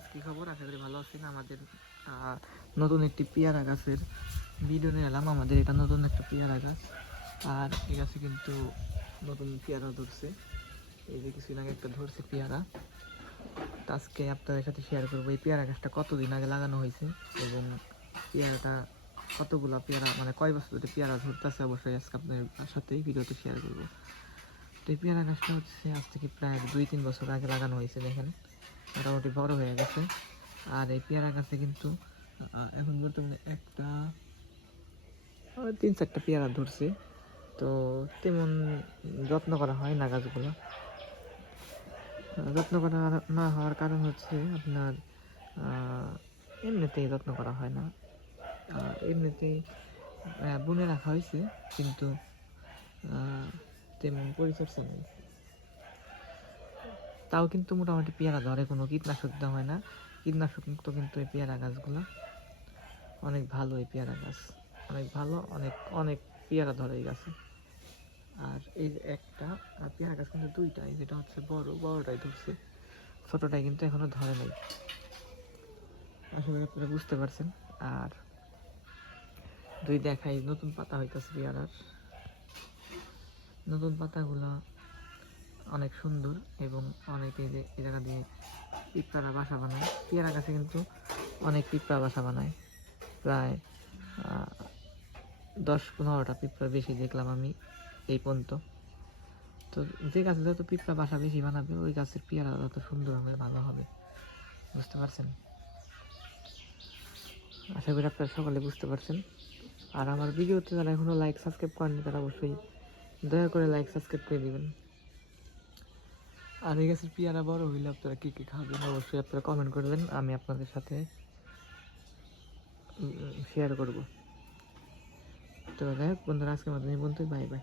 Guys, কি খবর? আশা করি ভালো আছেন। আমাদের নতুন একটি পেয়ারা গাছের ভিডিও নিয়ে এলাম। আমাদের এটা নতুন একটা পেয়ারা গাছ, আর এই গাছে কিন্তু নতুন পেয়ারা ধরছে। এই যে কিছুদিন আগে একটা ধরছে পেয়ারা, তো আজকে আপনাদের সাথে শেয়ার করবো এই পেয়ারা গাছটা কতদিন আগে লাগানো হয়েছে এবং পেয়ারাটা কতগুলো পেয়ারা, মানে কয় বছর ধরে পেয়ারা ধরতেছে, অবশ্যই আজকে আপনাদের সাথে ভিডিওতে শেয়ার করবো। তো এই পেয়ারা গাছটা হচ্ছে আজ থেকে প্রায় 2-3 বছর আগে লাগানো হয়েছে। দেখেন মোটামুটি বড় হয়ে গেছে। আর এই পেয়ারা গাছে কিন্তু এখন বর্তমানে একটা 3-4টা পেয়ারা ধরছে। তো তেমন যত্ন করা হয় না গাছগুলো। যত্ন করা না হওয়ার কারণ হচ্ছে আপনার এমনিতেই যত্ন করা হয় না, এমনিতেই বুনে রাখা হয়েছে, কিন্তু তেমন পরিচর্যা নেই। তাও কিন্তু মোটামুটি পেয়ারা ধরে, কোনো কীটনাশক দেওয়া হয় না, কীটনাশক মুক্ত কিন্তু এই পেয়ারা গাছগুলো অনেক ভালো। এই পেয়ারা গাছ অনেক ভালো, অনেক অনেক পেয়ারা ধরে এই গাছে। আর এই যে একটা পেয়ারা গাছ কিন্তু দুইটাই, যেটা হচ্ছে বড়টাই ধরছে, ছোটটাই কিন্তু এখনো ধরে নাই। আশা করি আপনারা বুঝতে পারছেন। আর দুই দেখাই নতুন পাতা হইতেছে পেয়ারার, নতুন পাতাগুলো অনেক সুন্দর এবং অনেকে যে এই জায়গা দিয়ে পিঁপড়ারা বাসা বানায়। পেয়ারা গাছে কিন্তু অনেক পিঁপড়া বাসা বানায়, প্রায় 10-15টা পিঁপড়া বেশি দেখলাম আমি এই পর্যন্ত। তো যে গাছে যত পিঁপড়া বাসা বেশি বানাবে, ওই গাছের পেয়ারা তত সুন্দর হবে, ভালো হবে। বুঝতে পারছেন? আশা করি আপনারা সকলে বুঝতে পারছেন। আর আমার ভিডিওতে যারা এখনও লাইক সাবস্ক্রাইব করেনি, তারা অবশ্যই দয়া করে লাইক সাবস্ক্রাইব করে দেবেন। আর এই গাছের পেয়ারা বড় হইলে আপনারা কী কী খাবেন, অবশ্যই আপনারা কমেন্ট করবেন, আমি আপনাদের সাথে শেয়ার করব। তো যাই হোক বন্ধুরা, আজকের মতো এই পর্যন্তই। Bye bye.